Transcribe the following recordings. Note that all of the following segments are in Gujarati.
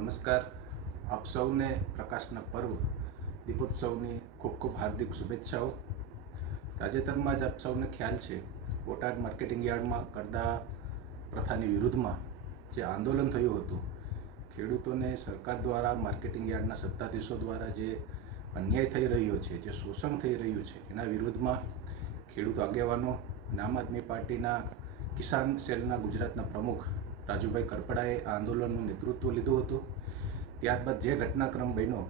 નમસ્કાર. આપ સૌને પ્રકાશના પર્વ દીપોત્સવની ખૂબ ખૂબ હાર્દિક શુભેચ્છાઓ. તાજેતરમાં જ આપ સૌને ખ્યાલ છે, બોટાદ માર્કેટિંગ યાર્ડમાં કરદા પ્રથાની વિરુદ્ધમાં જે આંદોલન થયું હતું, ખેડૂતોને સરકાર દ્વારા માર્કેટિંગ યાર્ડના સત્તાધીશો દ્વારા જે અન્યાય થઈ રહ્યો છે, જે શોષણ થઈ રહ્યું છે, એના વિરુદ્ધમાં ખેડૂત આગેવાનો અને આમ આદમી પાર્ટીના કિસાન સેલના ગુજરાતના પ્રમુખ રાજુભાઈ કરપડાએ આ આંદોલનનું નેતૃત્વ લીધું હતું. ત્યારબાદ જે ઘટનાક્રમ બન્યો,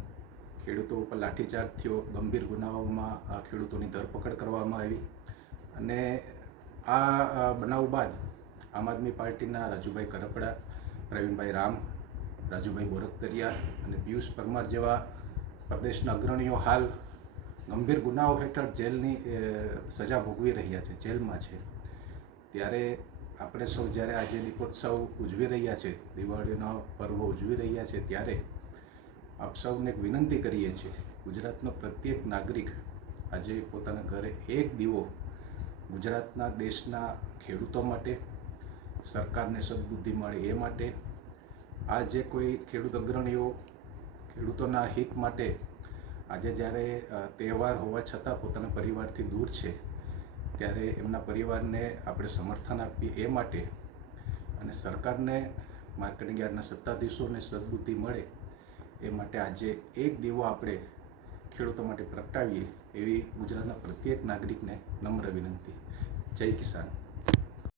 ખેડૂતો ઉપર લાઠીચાર્જ થયો, ગંભીર ગુનાઓમાં ખેડૂતોની ધરપકડ કરવામાં આવી અને આ બનાવ બાદ આમ આદમી પાર્ટીના રાજુભાઈ કરપડા, પ્રવીણભાઈ રામ, રાજુભાઈ બોરકતરિયા અને પિયુષ પરમાર જેવા પ્રદેશના અગ્રણીઓ હાલ ગંભીર ગુનાઓ હેઠળ જેલની સજા ભોગવી રહ્યા છે, જેલમાં છે. ત્યારે આપણે સૌ જ્યારે આજે દીપોત્સવ ઉજવી રહ્યા છે, દિવાળીનો પર્વ ઉજવી રહ્યા છે, ત્યારે આપ સૌને એક વિનંતી કરીએ છીએ, ગુજરાતનો પ્રત્યેક નાગરિક આજે પોતાના ઘરે એક દીવો ગુજરાતના દેશના ખેડૂતો માટે, સરકારને સદબુદ્ધિ મળે એ માટે, આ જે કોઈ ખેડૂત અગ્રણીઓ ખેડૂતોના હિત માટે આજે જ્યારે તહેવાર હોવા છતાં પોતાના પરિવારથી દૂર છે, ત્યારે એમના પરિવારને આપણે સમર્થન આપીએ એ માટે અને સરકારને માર્કેટિંગ યાર્ડના સત્તાધીશોને સદબુદ્ધિ મળે એ માટે આજે એક દીવો આપણે ખેડૂતો માટે પ્રગટાવીએ એવી ગુજરાતના પ્રત્યેક નાગરિકને નમ્ર વિનંતી. જય કિસાન.